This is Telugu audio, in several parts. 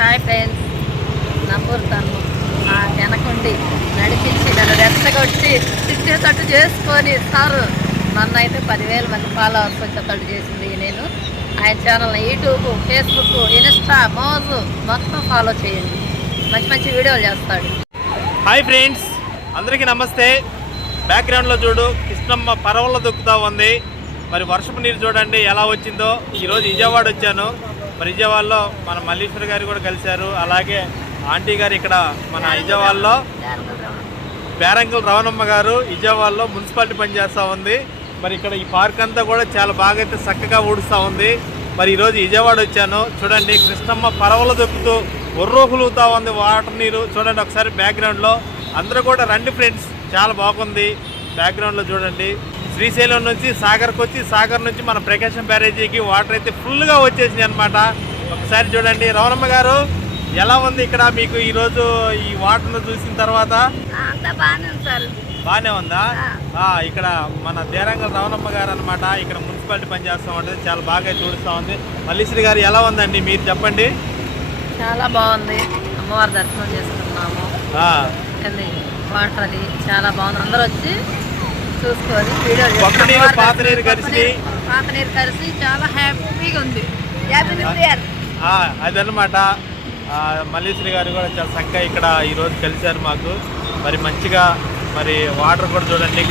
హాయ్ ఫ్రెండ్స్, నమ్ముతాను వెనకుండి నడిపించి నన్ను రెచ్చగొట్టి తిట్టేటట్టు చేసుకొని సారు నన్నైతే 10,000 మంది ఫాలోవర్స్ వచ్చేటట్టు చేసింది. నేను ఆయన ఛానల్ని యూట్యూబ్, ఫేస్బుక్, ఇన్స్టా, మోజు మొత్తం ఫాలో చేయండి. మంచి మంచి వీడియోలు చేస్తాడు. హాయ్ ఫ్రెండ్స్, అందరికీ నమస్తే. బ్యాక్గ్రౌండ్లో చూడు కృష్ణమ్మ పరవల్లో దొక్కుతూ ఉంది. మరి వర్షపు నీరు చూడండి ఎలా వచ్చిందో. ఈరోజు విజయవాడ వచ్చాను. మరి విజయవాడలో మన మల్లీశ్వరి గారు కూడా కలిశారు. అలాగే ఆంటీ గారు ఇక్కడ మన విజయవాడలో బేరంగుల రవణమ్మ గారు విజయవాడలో మున్సిపాలిటీ పనిచేస్తూ ఉంది. మరి ఇక్కడ ఈ పార్క్ అంతా కూడా చాలా బాగా అయితే చక్కగా ఊడుస్తూ ఉంది. మరి ఈరోజు విజయవాడ వచ్చాను. చూడండి కృష్ణమ్మ పరవలు దొక్కుతూ ఒర్రోహులుతూ ఉంది వాటర్ నీరు. చూడండి ఒకసారి బ్యాక్గ్రౌండ్లో అందరూ కూడా రండి ఫ్రెండ్స్, చాలా బాగుంది. బ్యాక్గ్రౌండ్లో చూడండి శ్రీశైలం నుంచి సాగర్కి వచ్చి, సాగర్ నుంచి మన ప్రకాశం బ్యారేజీకి వాటర్ అయితే ఫుల్గా వచ్చేసింది అనమాట. ఒకసారి చూడండి రవణమ్మ గారు ఎలా ఉంది ఇక్కడ మీకు ఈరోజు ఈ వాటర్ను చూసిన తర్వాత? బాగానే ఉందా? ఇక్కడ మన దేరంగల రవణమ్మ గారు అనమాట, ఇక్కడ మున్సిపాలిటీ పనిచేస్తూ ఉంటుంది. చాలా బాగా చూడుస్తూ ఉంది. మల్లీశ్వరి గారు ఎలా ఉందండి మీరు చెప్పండి? చాలా బాగుంది. అమ్మవారి దర్శనం చేసుకున్నాము. వాటర్ అది చాలా బాగుంది. అందరూ వచ్చి చూసుకొని వీడియో పాత నీరు కలిసి చాలా హ్యాపీగా ఉంది. అదనమాట. మల్లీశ్వరి గారు కూడా చాలా చక్కగా ఇక్కడ ఈరోజు కలిశారు మాకు. మరి మంచిగా మరి వాటర్ కూడా చూడండి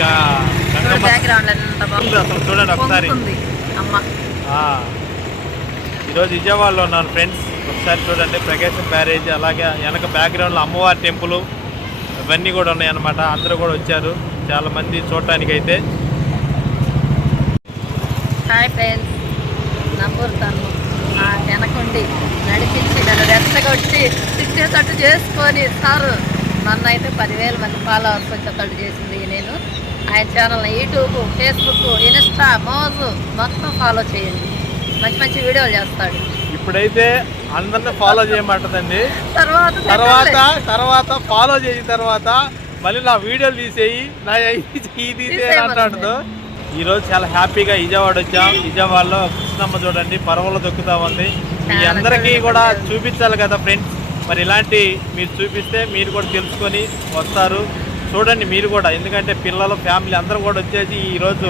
అసలు చూడండి ఒకసారి. ఈరోజు విజయవాడలో ఉన్నాను ఫ్రెండ్స్. ఒకసారి చూడండి ప్రకాశం బ్యారేజ్, అలాగే వెనక బ్యాక్గ్రౌండ్లో అమ్మవారి టెంపుల్ ఇవన్నీ కూడా ఉన్నాయి అన్నమాట. అందరూ కూడా వచ్చారు చాలా మంది చూడటానికి అయితే. హాయ్ ఫ్రెండ్స్, నమ్ముతాను వెనకుండి నడిపించి నన్ను రెచ్చగొట్టి తిట్టేటట్టు చేసుకొని సారు నన్నైతే 10,000 మంది ఫాలోవర్స్ వచ్చేటట్టు చేసింది. నేను ఆయన ఛానల్ని యూట్యూబ్, ఫేస్బుక్, ఇన్స్టా, మోజు మొత్తం ఫాలో చేయండి. మంచి మంచి వీడియోలు చేస్తాడు. ఇప్పుడైతే అందరిని ఫాలో చేయమంటుందండి. తర్వాత ఫాలో చేసిన తర్వాత మళ్ళీ నా వీడియోలు తీసేయి, నా తీసేయి అంటాడు. ఈరోజు చాలా హ్యాపీగా విజయవాడ వచ్చాం. విజయవాడలో కృష్ణమ్మ చూడండి పరవలు దొక్కుతా ఉంది. మీ అందరికీ కూడా చూపించాలి కదా ఫ్రెండ్స్. మరి ఇలాంటి మీరు చూపిస్తే మీరు కూడా తెలుసుకొని వస్తారు. చూడండి మీరు కూడా, ఎందుకంటే పిల్లలు, ఫ్యామిలీ అందరూ కూడా వచ్చేసి ఈరోజు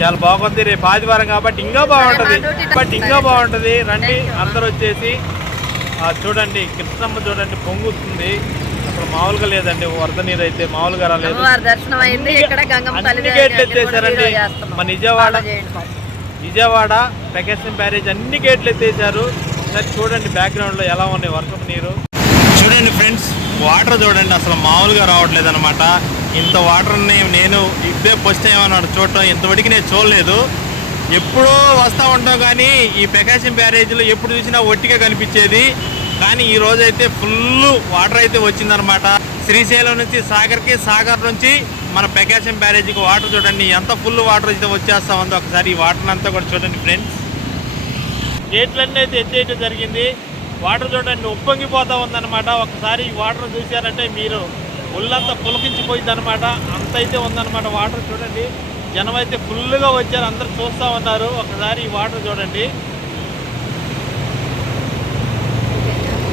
చాలా బాగుంది. రేపు ఆదివారం కాబట్టి ఇంకా బాగుంటుంది. రండి అందరూ వచ్చేసి చూడండి కృష్ణమ్మ చూడండి పొంగుతుంది. అసలు మామూలుగా లేదండి, వరద నీరు అయితే మామూలుగా రాలేదు. అన్ని గేట్లు ఎత్తేసారండి. మన విజయవాడ ప్రకాశం బ్యారేజ్ అన్ని గేట్లు ఎత్తేసారు. సరే చూడండి బ్యాక్గ్రౌండ్లో ఎలా ఉన్నాయి వర్షపు నీరు. చూడండి ఫ్రెండ్స్, వాటర్ చూడండి అసలు మామూలుగా రావట్లేదు అనమాట. ఇంత వాటర్ని నేను ఇదే ఫస్ట్ టైం అన్నాడు చూడటం. ఇంతవరకు నేను చూడలేదు. ఎప్పుడూ వస్తూ ఉంటాం కానీ ఈ ప్రకాశం బ్యారేజ్లో ఎప్పుడు చూసినా ఒట్టిగా కనిపించేది. కానీ ఈ రోజు అయితే ఫుల్ వాటర్ అయితే వచ్చిందనమాట. శ్రీశైలం నుంచి సాగర్కి, సాగర్ నుంచి మన ప్రకాశం బ్యారేజీకి వాటర్ చూడండి ఎంత ఫుల్ వాటర్ అయితే వచ్చేస్తా ఉందో. ఒకసారి ఈ వాటర్ అంతా కూడా చూడండి ఫ్రెండ్స్. గేట్లన్నీ అయితే ఎత్తేయడం జరిగింది. వాటర్ చూడండి ఉప్పొంగిపోతూ ఉందన్నమాట. ఒకసారి ఈ వాటర్ చూశారంటే మీరు ఒళ్ళంతా పులకించిపోయింది అనమాట. అంత అయితే ఉందన్నమాట వాటర్. చూడండి జనం అయితే ఫుల్గా వచ్చారు, అందరు చూస్తూ ఉన్నారు. ఒకసారి ఈ వాటర్ చూడండి.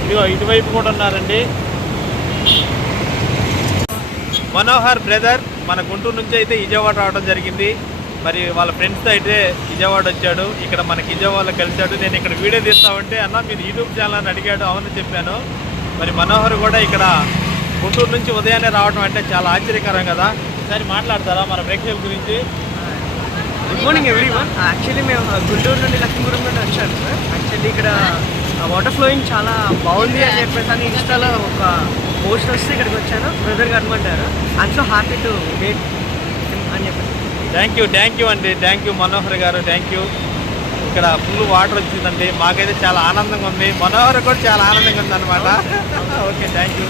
ఇదిగో ఇటువైపు కూడా ఉన్నారండి. మనోహర్ బ్రదర్ మన గుంటూరు నుంచి అయితే విజయవాడ రావడం జరిగింది. మరి వాళ్ళ ఫ్రెండ్స్తో అయితే విజయవాడ వచ్చాడు. ఇక్కడ మనకి విజయవాడలో కలిశాడు. నేను ఇక్కడ వీడియో తీస్తామంటే అన్న మీరు యూట్యూబ్ ఛానల్ అని అడిగాడు. అవును చెప్పాను. మరి మనోహర్ కూడా ఇక్కడ గుంటూరు నుంచి ఉదయాన్నే రావడం అంటే చాలా ఆశ్చర్యకరం కదా. ఒకసారి మాట్లాడతారా మన ప్రేక్షకుల గురించి? Good morning everyone. యాక్చువల్లీ మేము గుంటూరు నుండి లక్ష్మీపురం నుండి వచ్చాను సార్. యాక్చువల్లీ ఇక్కడ వాటర్ ఫ్లోయింగ్ చాలా బాగుంది అని చెప్పేసి అని ఇన్స్టాలో ఒక పోస్ట్ వస్తే ఇక్కడికి వచ్చాను. బ్రదర్ కనమంటారు. I am so happy to meet అని చెప్పేసి. థ్యాంక్ యూ అండి. Thank you Manohar garu, thank you. ఇక్కడ ఫుల్ వాటర్ వచ్చిందండి. మాకైతే చాలా ఆనందంగా ఉంది. మనోహర్ కూడా చాలా ఆనందంగా ఉంది అనమాట. Okay, thank you.